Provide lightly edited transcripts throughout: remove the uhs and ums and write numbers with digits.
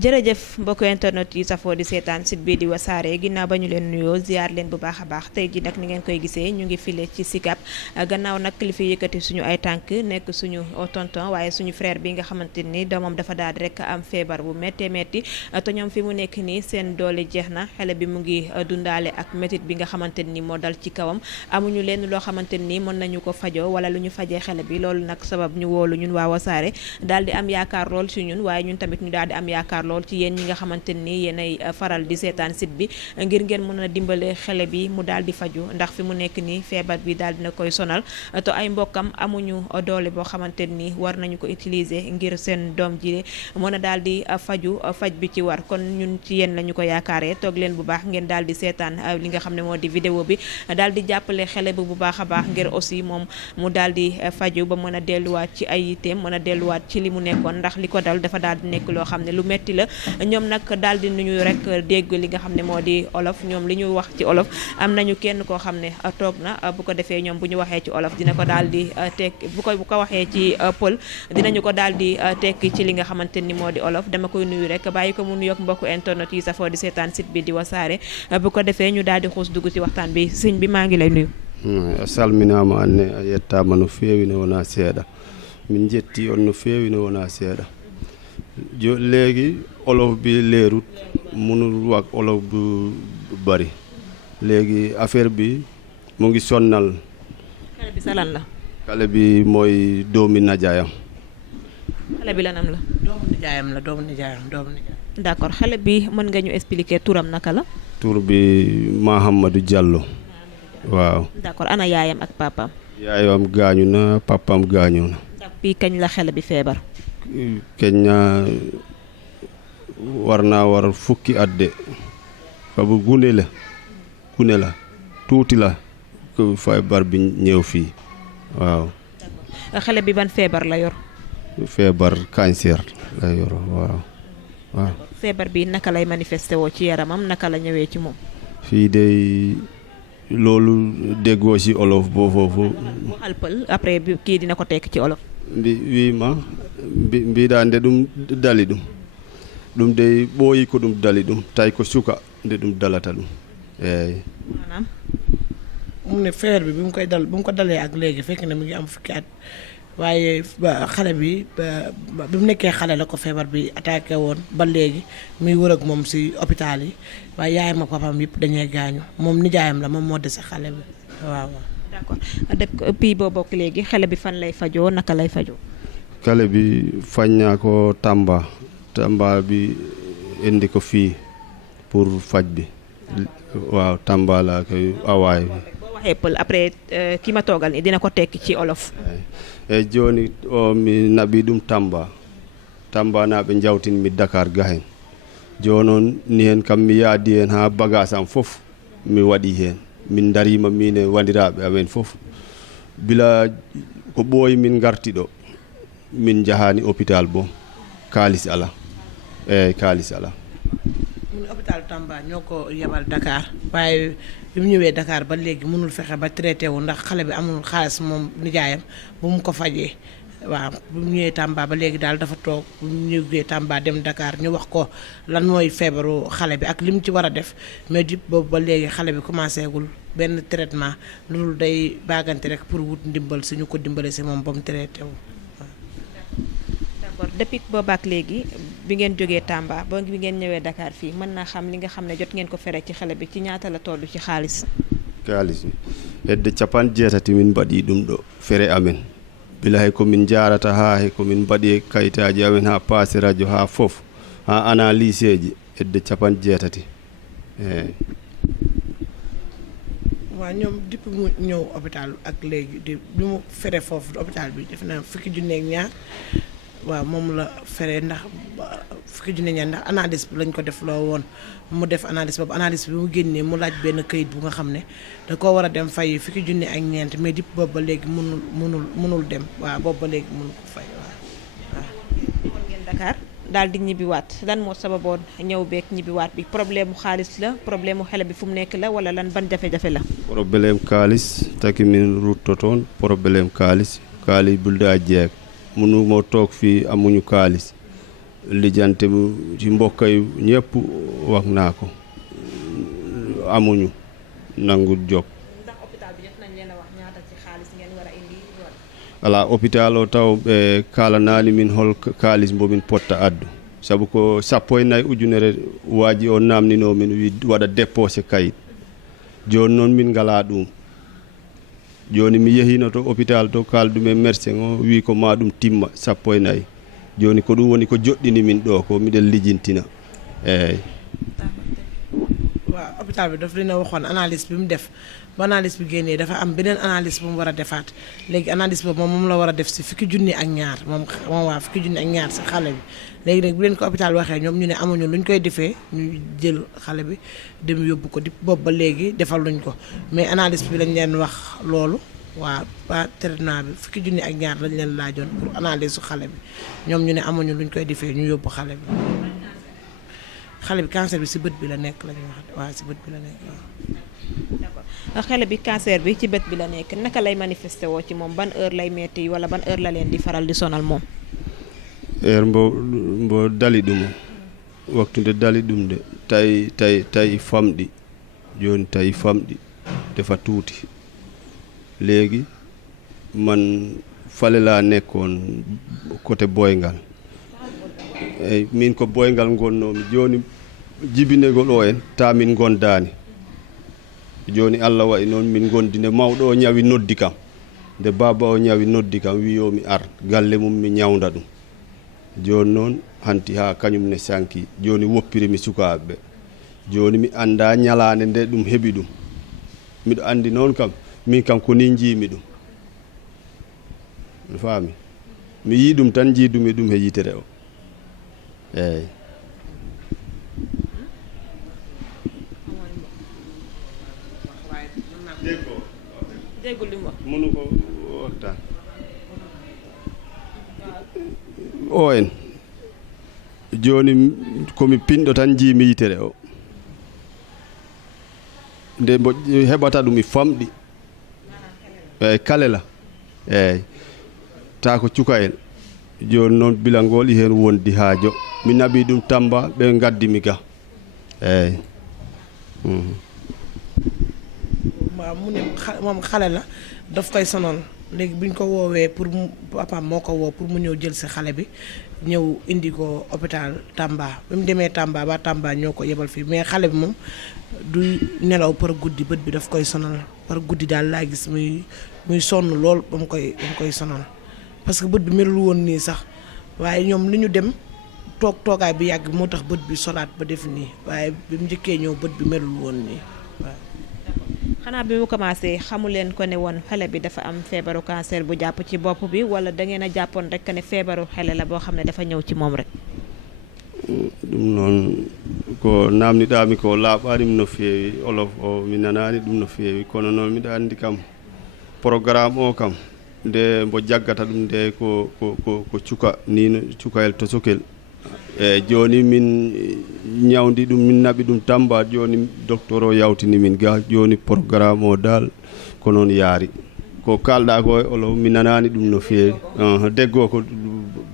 jërëjëf mbokk internet yi safoo di seetaan site bii di wasaare ginnaaw ba ñu leen nuyoo ziar leen bu baax a baax tey ji nag ni ngeen koy gisee ñu ngi file ci Sicap gannaaw nag li fi yëkkati suñu ay tànk nekk suñu tonton waaye suñu frère bi nga xamante ni doomam dafa daal di rek am feebar bu méttee métti te ñoom fi mu nekk nii seen doole jeex na xale bi mu ngi dundaale ak métit bi nga xamante ni moo dal ci kawam amuñu leen loo xamante ni mën nañu ko fajoo wala lu ñu fajee xale bi loolu nag sabab ñu woolu ñun waa wasaare daal di am yaakaar lool ci ñun waaye ñun tamit ñu daal di am yaakaar lool ci yéen ñi nga xamante ni yéenay faral di seetaan site bi ngir ngeen mën a dimbale xale bi mu daal di faju ndax fi mu nekk nii feebar bi daal dina koy sonal te ay mbokkam amuñu doole boo xamante ni war nañu ko utiliser ngir seen doom ji mën a daal di faju faj bi ci war kon ñun ci yéen la ñu ko yaakaaree toog leen bu baax ngeen daal di seetaan li nga xam ne moo di vidéo bi daal di jàppale xale bi bu baax a baax ngir aussi moom mu daal di faju ba mën a delluwaat ci ay yiteem mën a delluwaat ci li mu nekkoon ndax li ko dal dafa daal di nekk loo xam ne lu metti la ñoom nag daal di nuñu rek dégg li nga xam ne moo di olof ñoom li ñu wax ci olof am nañu kenn koo xam ne toog na bu ko defee ñoom bu ñu waxee ci olof dina ko daal di tekki bu ko waxee ci pël dinañu ko daal di tekki ci li nga xamante ni moo di olof dama koy nuyu rek bàyyi ko mu nuyoog mbokku internet yi safoo di seetaan site bi di wasaare bu ko defee ñu daal di xuus dugg ci waxtaan bi sëñ bi maa ngi lay nuyu. a salminaama anne a yettaama no feewi ne wonaa seeɗa min jetti on no feewi ne wonaa seeɗa léegi olof bi leerut mënul wax olof bu bari léegi affaire bi mu ngi sonnal. xale bi sa lan la. xale bi mooy doomi najaayam. xale bi lanam la. doomu nijaayam. d'accord xale bi mën nga ñu expliquer turam naka la. tur bi Mahamadou Diallo. waaw. d'accord ana yaayam ak papaam. yaayam gaañu na papaam gaañu na. bi kañ la xale bi feebar. keñ war fukki at de sabu gune la tuuti la ko feebar bi ñëw fii waaw. xale bi ban feebar la yor. feebar cancer la yor waaw. feebar bi naka lay manifesté woo ci yaramam naka la ñëwee ci moom. fii de loolu déggoo ci olof boo foofu. mu alpal après bi kii dina ko tekk ci olof. mbiɗa nde ɗum dali ɗum de ɓooyi ko ɗum dali ɗum tawi ko suka nde ɗum dalata ɗum eeyi. maanaam. mu ne feer bi bi mu ko dalee ak léegi fekk na mi ngi am fukki at waaye xale bi bi mu nekkee xale la ko feebar bi attaqué woon ba léegi muy wër ak moom ci hôpital yi waaye yaayam ak papaam yëpp dañuy gaañu moom nijaayam la moom moo dese xale bi waaw. d'accord depuis boo bokk léegi xale bi fan lay fajoo naka lay fajoo. xale bi fañ naa ko Tamba bi indi ko fii pour faj bi waaw Tamba laa koy awaay bi. boo waxee pël après ki ma toogal ni dina ko tekki ci olof. eyi jooni o mi naɓii ɗum Tamba naaɓe jawtin mi Dakar gahen jooni noon ni hen kam mi yaadi hen haa bagage am fof mi waɗi hen min darima min e wandiraɓe amen fof bila ko ɓooyi min garti ɗo min jahani hôpital bo kaalis ala eyyi kaalis ala. mu ne hôpital Tamba ñoo ko yebal Dakar waaye bi mu ñëwee Dakar ba léegi mënul fexe ba traité wu ndax xale bi amul xaalis moom nijaayam bu mu ko fajee waaw bu mu ñëwee Tamba ba léegi daal dafa toog bu mu ñëwee Tamba dem Dakar ñu wax ko lan mooy feebaru xale bi ak li mu ci war a def mais di boobu ba léegi xale bi commencé gul benn traitement loolu day baagante rek pour wut ndimbal suñu ko dimbale si moom ba mu traité wu. d'accord depuis boobaak léegi bi ngeen jógee Tamba ba bi ngeen ñëwee Dakar fii mën naa xam li nga xam ne jot ngeen ko fere ci xale bi ci ñaata la toll ci xaalis. kaalis bi hedde capan jeetati min mbaɗi ɗum ɗo fere amen bila hay komin jarata ha hay komin mbaɗi kayitaji amen ha passe radio ha fof ha analyse ji hedde capan jeetati eyyi. waaw ñoom depuis mu ñëw hôpital ak léegi bi mu fere foofu hôpital bi def na fukki junne ak ñaar waaw moom la fere ndax fukki junne ñaar ndax analyse bi lañ ko def loo woon mu def analyse boobu analyse bi mu génnee mu laaj benn këyit bu nga xam ne da koo war a dem fay fukki junne ak ñeent mais depuis boobu ba léegi mënul dem waaw boobu ba léegi mënul ko fay waaw. kon ngeen Dakar daal di ñibbiwaat lan moo sababoon ñëw beeg ñibbiwaat bi problème mu xaalis la problème mu xale bi fu mu nekk la wala lan ban jafe-jafe la. probléme kaalis taki min rutto toon probléme kaalis bulde a jeeg mënu moo toog fii amuñu kaalis lijjante mu ci mbokk yi ñëpp wax naa ko amuñu nangu jóg. ndax hôpital bi jot nañ leen a wax ñaata ci xaalis ngeen war a indi ala hôpital o taw ɓe kalanani min hol kaalis mbomin potta addu sabu ko 14 ujunere waaji o namnino min wi waɗa déposé kayit joni noon min ngala ɗum joni mi yehino to hôpital to kaldume médecin o wi ko ma ɗum timma 14 joni ko ɗum woni ko joɗɗini min ɗo ko miɗen lijintina eyyi waaw hôpital bi daf leen a waxoon analyse bi mu def ba analyse bi génnee dafa am beneen analyse bu mu war a defaat léegi analyse boobu moom la war a def si fukki junni ak ñaar moom waa fukki junni ak ñaar si xale bi léegi nag bu leen ko hôpital waxee ñoom ñu ne amuñu luñ koy defee ñu jël xale bi dem yóbbu ko di boobu ba léegi defal luñ ko mais analyse bi lañ leen wax loolu waa ba traitement bi fukki junni ak ñaar lañ leen laajoon pour analyse su xale bi ñoom ñu ne amuñu luñ koy defee ñu yóbbu xale bi xale bi cancer bi si bët bi la nekk la ñu wax waaw si bët bi la nekk waaw. d'accord xale bi cancer bi ci bët bi la nekk naka lay manifesté woo ci moom ban heure lay metti wala ban heure la leen di faral di sonal moom. heure mbo dali ɗum waktude dali ɗum de tawi famɗi joni tawi famɗi defa tuuti léegi man falela nekkoon côté boyngal eyyi min ko boyngal gonnomi joni jibinegol o en ta min gondani joni Allah waɗi noon min gondine mawɗo o ñawi noddi kam nde baba o ñawi noddi kam wiyomi ar galle mum mi ñawda ɗum joni noon hanti ha kañum ne sanki joni woppirimi sukaɓeɓe joni mi anda ñalande nde ɗum heeɓi ɗum miɗo andi noon kam min kam ko ni jiimi ɗum mi faami mi yi ɗum tan jiidumi ɗum he yitere o eyyi déggul li mu wax mënu ko waxtaan o en joni komi pinɗo tan jiimi yitere o nde mbo heɓata ɗum e famɗi eyyi kalela eyyi ta ko cukayel joni noon bilangol i hen wondi haajo mi naɓi ɗum Tamba ɓe gaddimi ga eyyi waaw mu ne moom xale la daf koy sonal léegi bu ñu ko woowee pour mu papaam moo ko woo pour mu ñëw jël si xale bi ñëw indi ko hôpital Tamba bi mu demee Tamba ba Tamba ñoo ko yebal fii mais xale bi moom du nelaw par guddi bët bi daf koy sonal par guddi daal laa gis muy sonn lool ba mu koy sonal parce que bët bi melul woon nii sax waaye ñoom li ñu dem toogaay bi yàgg moo tax bët bi solaat ba def nii waaye bi mu njëkkee ñëw bët bi melul woon nii waaw. xanaa bi mu commencé xamu leen ko ne woon xale bi dafa am feebaru cancer bu jàpp ci bopp bi wala da ngeen a jàppoon rek ne feebaru xale la boo xam ne dafa ñëw ci moom rek. ɗum noon ko namdiɗami ko laaɓanimi no feewi olof o mi nanani ɗum no feewi kono noon miɗa andi kam programme o kam nde mbo jaggata ɗum nde ko cuka nino cukayel to sokel eyyi joni min ñawdi ɗum min naɓi ɗum Tamba joni docteur o yawtini min ga joni programme o dal ko noon yaari ko kalɗa ko e olof mi nanani ɗum no feewi deggo ko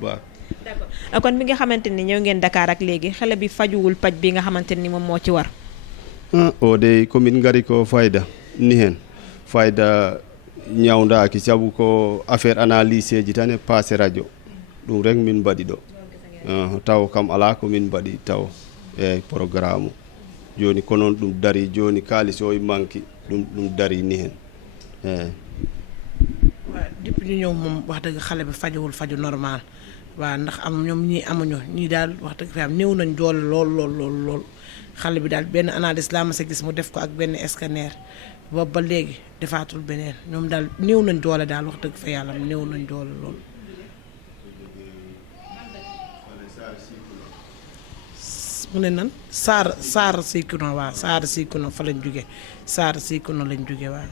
ba d'accord kon bi nga xamante ni ñëw ngeen Dakar ak léegi xale bi fajuwul paj bi nga xamante ni moom moo ci war. o de komin gari ko fayda ni hen fayda ñawdaki saabu ko affaire analyse ji tan e passé radio ɗum rek min mbaɗi ɗo taw kam ala ko min mbaɗi taw e programme joni ko noon ɗum dari joni kalis o e manki ɗum dari ni hen eyyi waaw depuis ñu ñëw moom wax dëgg xale bi fajowul faju normal waaw ndax am ñoom ñii amuñu ñii daal wax dëgg fi am néew nañ doole lool xale bi daal benn analyse laa ma sa gis mu def ko ak benn scanner boobu ba léegi defaatul beneen ñoom daal néew nañ doole daal wax dëgg fa yàlla néew nañ doole lool. mu ne nan saar Sikino waaw saar Sikino fa lañ jóge saar Sikino lañ jóge waaw.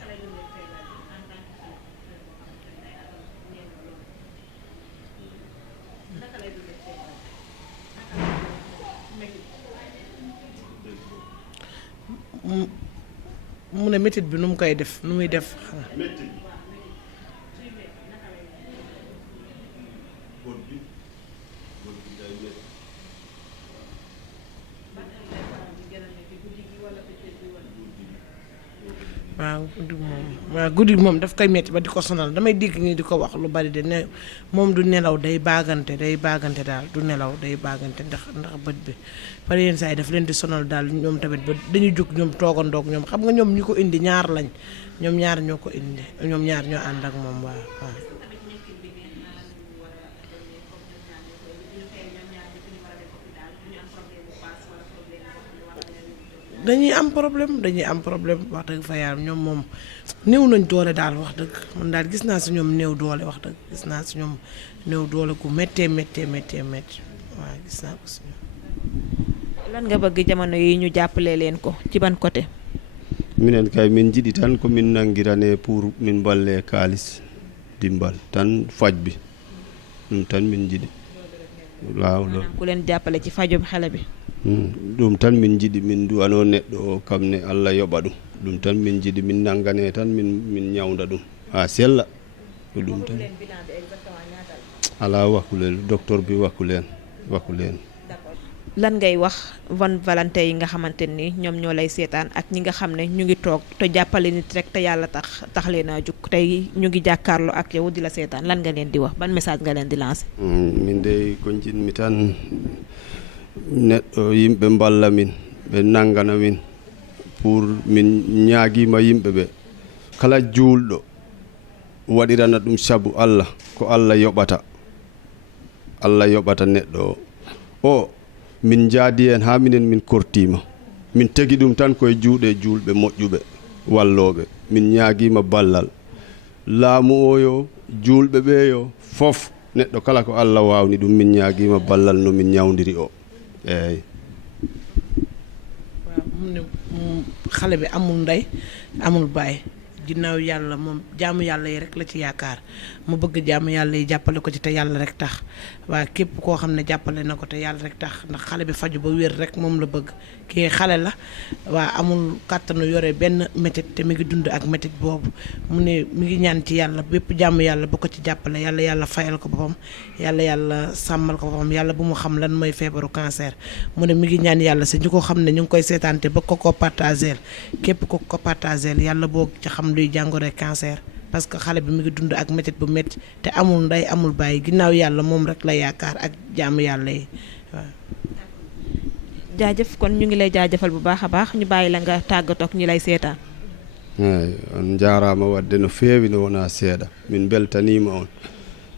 mu ne métit bi nu mu koy def nu muy def xam nga. waaw guddi moom daf koy metti ba di ko sonal damay dégg ñi di ko wax lu bari de ne moom du nelaw day baagante daal du nelaw day baagante ndax bët bi par yenn saa yi daf leen di sonal daal ñoom tamit ba dañuy jóg ñoom toogandoog ñoom xam nga ñoom ñi ko indi ñaar lañ ñoom ñaar ñoo ko indi ñoom ñaar ñoo ànd ak moom waaw. dañuy am problème wax dëgg fa yàlla ñoom moom néew nañ doole daal wax dëgg man daal gis naa si ñoom néew doole wax dëgg gis naa si ñoom néew doole gu méttee waaw gis naa ko si ñoom. lan nga bëgg jamono yi ñu jàppale leen ko ci ban côté. minen kay min jiɗi tan ko min nangirane pour min balle kaalis dimbal tan faj bi ɗum tan min jiɗi waaw loolu ku leen jàppale ci fajum xale bi. ɗum tan min jiɗi min duwano neɗɗo o kam ne Allah yoɓa ɗum tan min jiɗi min nangane tan min ñawda ɗum ha sella ko ɗum tan ala wakkulel docteur bi wakkuleen lan ngay wax Bonne Volonté yi nga xamante ni ñoom ñoo lay seetaan ak ñi nga xam ne ñu ngi toog te jàppale nit rek te yàlla tax leen a jug tey ñu ngi jàkkaarloo ak yow di la seetaan lan nga leen di wax ban message nga leen di lancer. min de ko jinmi tan neɗɗo yimɓe mballa min ɓe nangana min pour min ñaaguima yimɓe ɓe kala juulɗo waɗirana ɗum sabu Allah ko Allah yoɓata neɗɗo o min jaadi hen ha minen min kortima min tegi ɗum tan koye juuɗe julɓe moƴƴuɓe walloɓe min ñaaguima ballal laamu o yo julɓe ɓe yo fof neɗɗo kala ko Allah wawni ɗum min ñaaguima ballal no min ñawdiri o eyi waaw mu ne xale bi amul ndey amul baay ginnaaw yàlla moom jaamu yàlla yi rek la ci yaakaar mu bëgg jaamu yàlla yi jàppale ko ci te yàlla rek tax waaye képp koo xam ne jàppale na ko te yàlla rek tax ndax xale bi faju ba wér rek moom la bëgg kii xale la waa amul kàttanu yore benn métit te mi ngi dund ak métit boobu mu ne mi ngi ñaan ci yàlla bépp jaamu yàlla bu ko ci jàppale yàlla fayal ko boppam yàlla sàmmal ko boppam yàlla bu mu xam lan mooy feebaru cancer mu ne mi ngi ñaan yàlla si ñu ko xam ne ñu ngi koy seetaante ba ko partageel képp ko partageel yàlla boo ci xam luy jàngoro cancer parce que xale bi mi ngi dund ak métit bu métti te amul ndey amul bàyyi ginnaaw yàlla moom rek la yaakaar ak jaamu yàlla yi waaw. jaajëf kon ñu ngi lay jaajëfal bu baax a baax ñu bàyyi la nga tàggatoo ak ñi lay seetaan. eyi on jarama wadde no feewi no wona seeɗa min beltanima on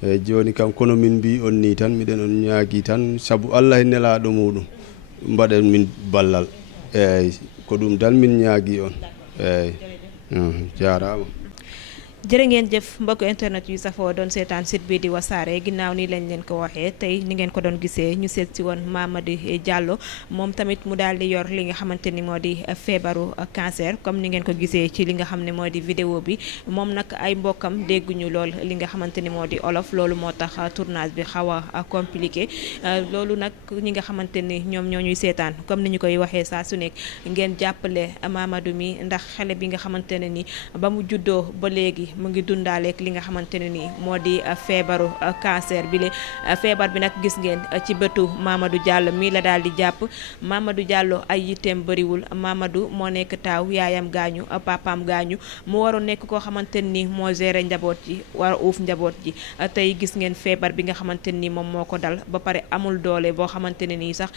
eyyi joni kam kono min mbi on ni tan miɗen on ñaagui tan saabu Allah e nelaɗo muɗum mbaɗen min ballal eyyi ko ɗum tan min ñaagui on eyyi jarama. jërë ngeen jëf mbokk internet yu safoo doon seetaan site bi di Wassare ginnaaw nii lañ leen ko waxee tey ni ngeen ko doon gisee ñu seet si woon Mamady Diallo moom tamit mu daal di yor li nga xamante ni moo di feebaru cancer comme ni ngeen ko gisee ci li nga xam ne moo di vidéo bi moom nag ay mbokkam dégguñu lool li nga xamante ni moo di olof loolu moo tax tournage bi xaw a compliqué loolu nag ñi nga xamante ni ñoom ñoo ñuy seetaan comme ni ñu koy waxee saa su nekk ngeen jàppale Mamadou mi ndax xale bi nga xamante ne ni ba mu juddoo ba léegi mu ngi dundaaleek li nga xamante ne nii moo di feebaru cancer bi le feebar bi nag gis ngeen ci bëtu Mamadou Diallo mii la daal di jàpp Mamadou Diallo ay yitteem bëriwul Mamadou moo nekk taaw yaayam gaañu papaam gaañu mu waroon nekk koo xamante ni moo gérer njaboot ji war a uuf njaboot ji tey gis ngeen feebar bi nga xamante ni moom moo ko dal ba pare amul doole boo xamante ne nii sax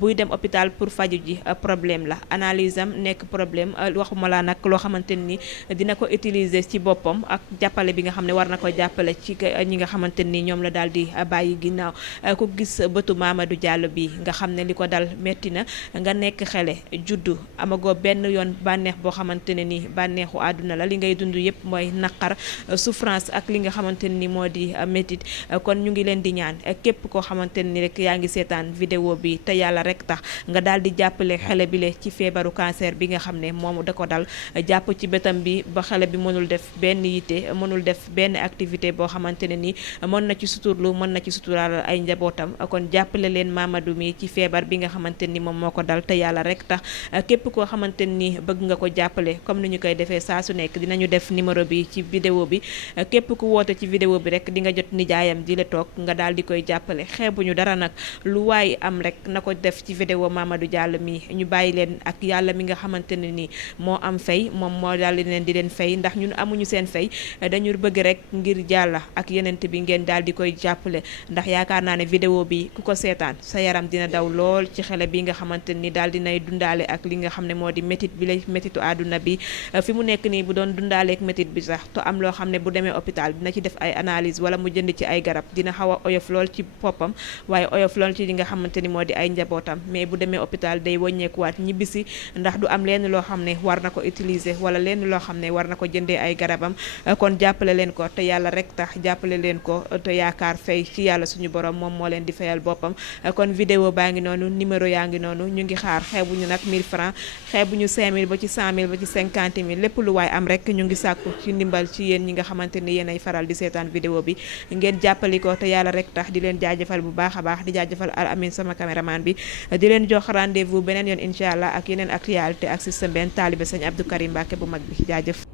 buy dem hôpital pour faju ji problème la analyse am nekk problème waxuma laa nag loo xamante ni dina ko utiliser ci boppam ak jàppale bi nga xam ne war na ko jàppale ci ñi nga xamante ni ñoom la daal di bàyyi ginnaaw ku gis bëtu Mamadou Diallo bi nga xam ne li ko dal metti na nga nekk xele juddu amagoo benn yoon bànneex boo xamante ne ni bànneexu àdduna la li ngay dund yëpp mooy naqar souffrance ak li nga xamante ni moo di métit kon ñu ngi leen di ñaan képp koo xamante ni rek yaa ngi seetaan vidéo bi te yàlla rek tax nga daal di jàppale xele bi le ci feebaru cancer bi nga xam ne moom da ko dal jàpp ci bëtam bi ba xele bi mënul def benn yitte mënul def benn activité boo xamante ne ni mën na ci suturlu mën na ci suturaal ay njabootam kon jàppale leen Mamadou mi ci feebar bi nga xamante ni moom moo ko dal te yàlla rek tax képp koo xamante ni bëgg nga ko jàppale comme ni ñu koy defee saa su nekk dinañu def numéro bi ci vidéo bi képp ku woote ci vidéo bi rek di nga jot nijaayam di la toog nga daal di koy jàppale xeebuñu dara nag lu waay am rek na ko def ci vidéo Mamadou Diallo mi ñu bàyyi leen ak yàlla mi nga xamante ne ni moo am fay moom moo daal di leen di leen fay ndax ñun amuñu seen fay dañu bëgg rek ngir Yàlla ak yenent bi ngeen daal di koy jàppale ndax yaakaar naa ne vidéo bi ku ko seetaan sa yaram dina daw lool ci xale bi nga xamante ni daal dinay dundaale ak li nga xam ne moo di métit bi la métitu àdduna bi fi mu nekk nii bu doon dundaaleek métit bi sax te am loo xam ne bu demee hôpital dina ci def ay analyse wala mu jënd ci ay garab dina xaw a oyof lool ci boppam waaye oyof lool ci li nga xamante ni moo di ay njabootam mais bu demee hôpital day wàññeekuwaat ñibbisi ndax du am lenn loo xam ne war na ko utiliser wala lenn loo xam ne war na ko jëndee ay garabam kon jàppale leen ko te yàlla rek tax jàppale leen ko te yaakaar fay ci yàlla suñu borom moom moo leen di fayal boppam kon vidéo baa ngi noonu numéro yaa ngi noonu ñu ngi xaar xeebuñu nag 1000 francs xeebuñu 5000 ba ci 100000 ba ci 50000 lépp lu waay am rek ñu ngi sàkku ci ndimbal ci yéen ñi nga xamante ni yéen ay faral di seetaan vidéo bi ngeen jàppali ko te yàlla rek tax di leen jaajëfal bu baax a baax di jaajëfal Al Amin sama caméraman bi di leen jox rendez-vous beneen yoon incha allah ak yeneen actualité ak système benn taalibe sëñ Abdou Karim Mbacke bu mag bi jaajëf